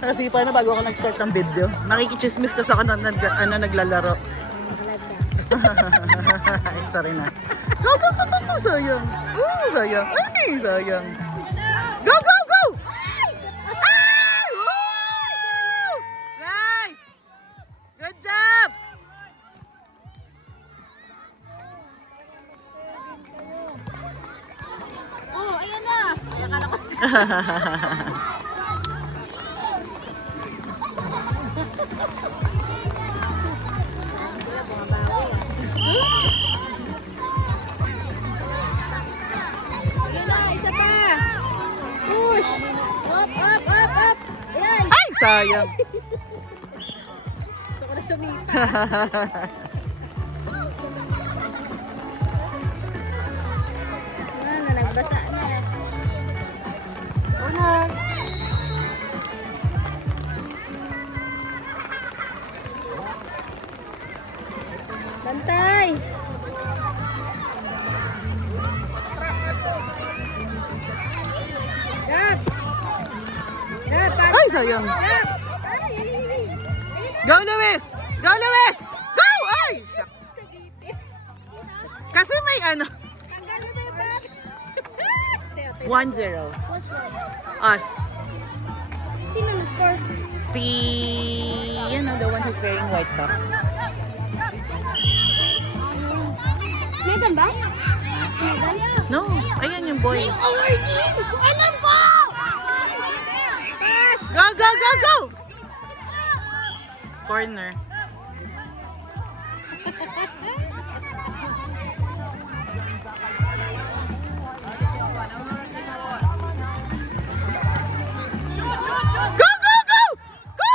Kasi paano bago ako nag-start ng video? Nakikichismis kasi ako na naglalaro. Ay, sorry na. Go, go, go, go, go, sayang. Sayang. Ay, sayang. Go, go, go! Ah! Woo! Nice! Good job! Oh, ayan na. Akala ko. Isa pa. Push. Up, up, up, up. Ayan. Ay, sayang. Gusto ko na sumipa. Ayan, nagbasa na. Ulan. Bantay. Gap. Gap. Ay, sayang. Gap. Go, Luis! Go, Luis! Go! Ay, shucks. Kasi may ano, 1-0. What's wrong? Us. Sino na-score? Si, you know, the one who's wearing white socks. Megan ba? Megan? No, ayan yung boy. Yung awarding! Alam ko! Go, go, go, go! Corner. Go, go, go! Go!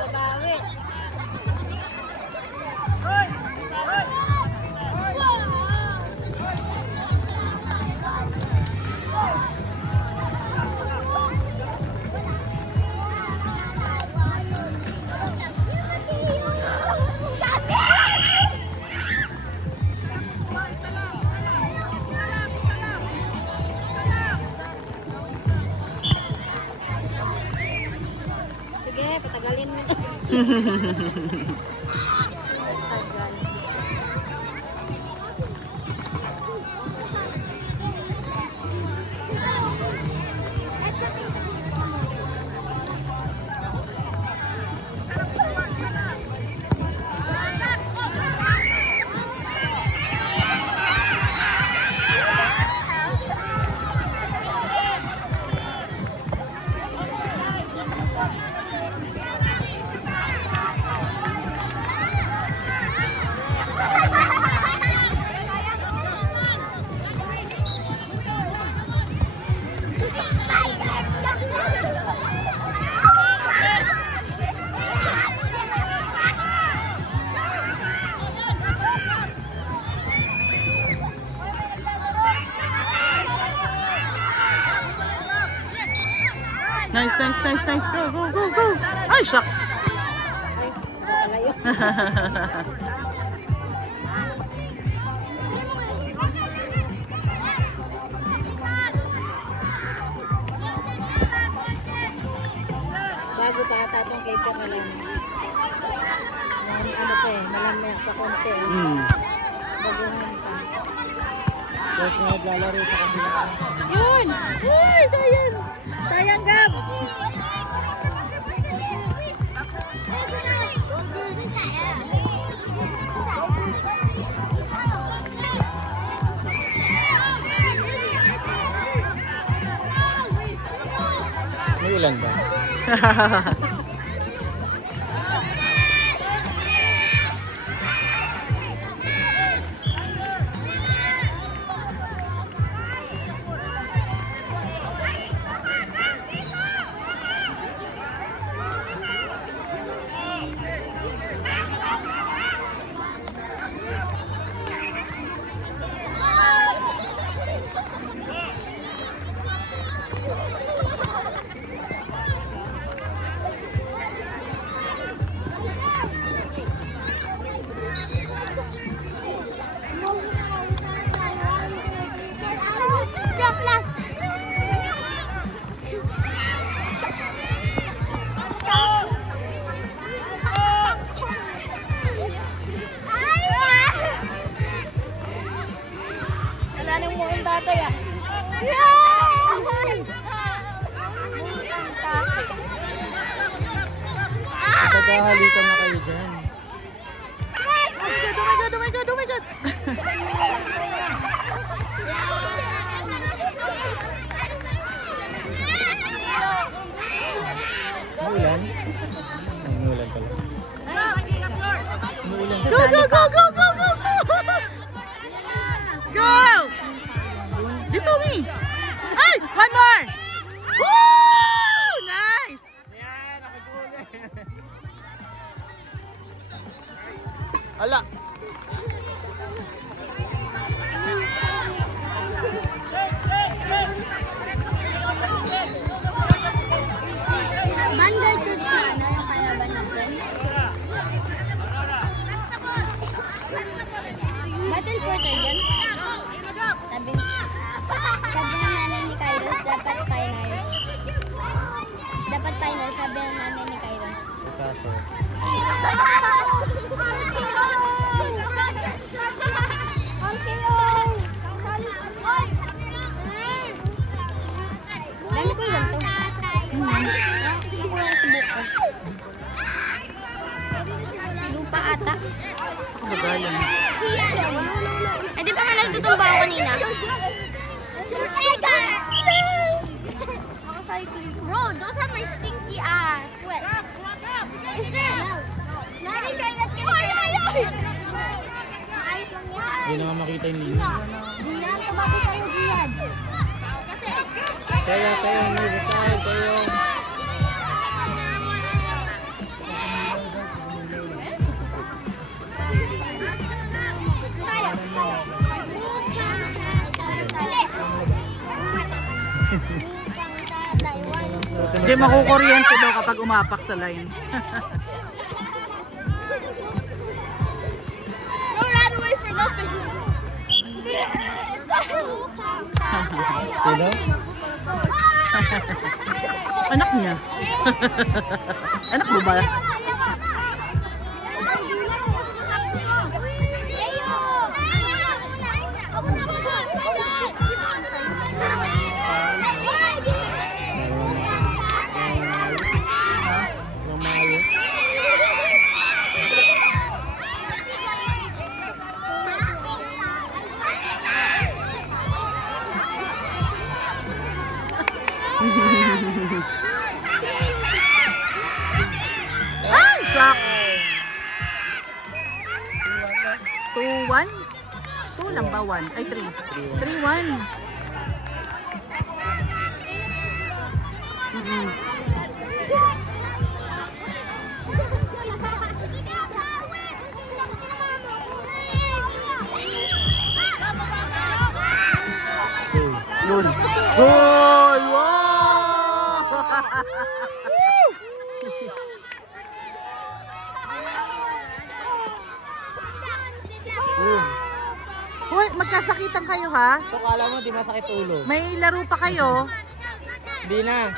Babawi. Sige, patagalin mo. Nice, nice, nice, nice. Go, go, go, go. Ay, shucks. Bago pa ata itong cake ka malam. Ano pa eh, malamig sa konti. Baguhan pa. Tapos nga naglalaro sa kabila. Yun! Uy! Sayang! Sayang, Gab! May ulan ba? Magkahalikan na kayo dyan. Oh my God, oh my God, oh my God, oh my God. Maulan? Ay, maulan pala. Maulan. Go, go, go, go, go, go, go! Go! Dito, me! Ay! One more! Woo! Nice! Ala! Mangal Church na ano yung kalaban natin. Battle Porter yan. Sabi ng nanay ni Kairos, dapat finals. Dapat finals, sabi ng nanay ni Kairos. Kaso. Dami ko lang to. Nakakita ko lang sa buko. Lupa ata. Bagayan. Eh, di ba nga nagtutumba ako kanina? Bro, those are my stinky sweat. Hindi naman makita yung linis. Kaya, hindi tayo. Hindi makukuryente daw kapag umapak sa line. Run away for nothing. Sino? Anak niya. Anak mo ba? Ay, shucks! 2-1? 2 lang ba? 1? Ay, 3. 3-1. Yun. Goal! Wow! Hoy, magkasakitan kayo ha? So, kala mo di masakit ulo. May laro pa kayo? Hindi na.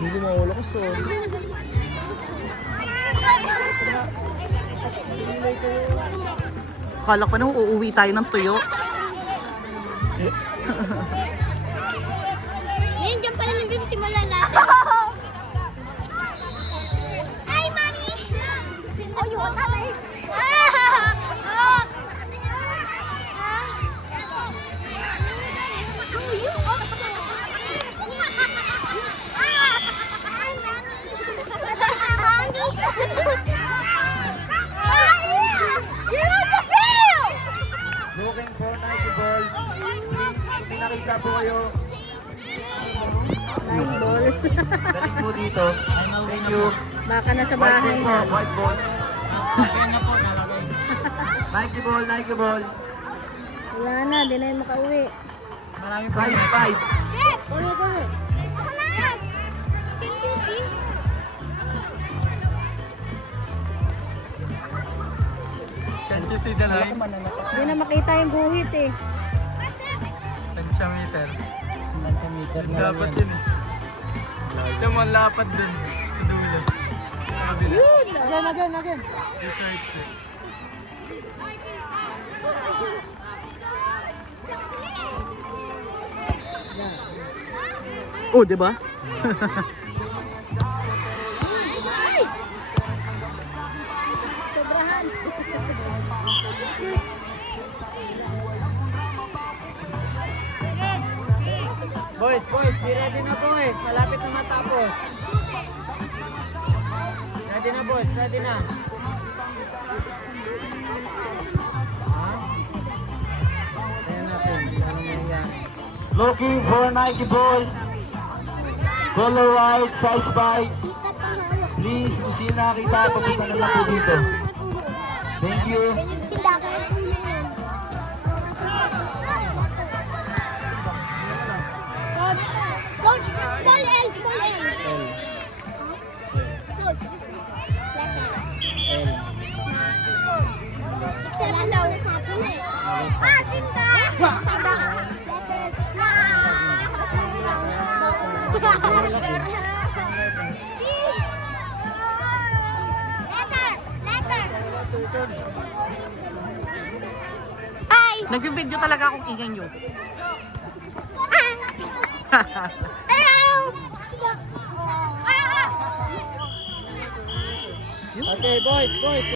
Hindi mo malakas oh. Akala ko na uuwi tayo ng tuyo. Ngayon, dyan pala ng Bim simula na. Hi, Mami! Oh, you want that? Looking for Nike ball. Please, kung nakita po kayo. Nice ball. Dalit mo dito. Thank you. Baka nasa White bahay ball po, na. white ball. Nike ball, Nike ball. Wala na, di na yung makauwi. Size 5. Ulo ko. Ako na! Can you see? Can't you see the line? Di na makita yung guhit eh. 10 meter. Dapat yun eh. Ito mo, lapad dun. Sa dulo. Sa kabila. Again. Dito, exit. Oh, di ba? Sobrahan. Boys, be ready na boys. Malapit na matapos. Ready na boys, ready na. Ayan natin, ano nangyayari. Looking for Nike ball. Color white, size 5. Please, kung sino nakita, papunta na lang po dito. Thank you. Sila. Coach, small L. Coach. Six, seven daw. Ah, tinta! Hi! Nag-video talaga akong ingay nyo. Okay, boys.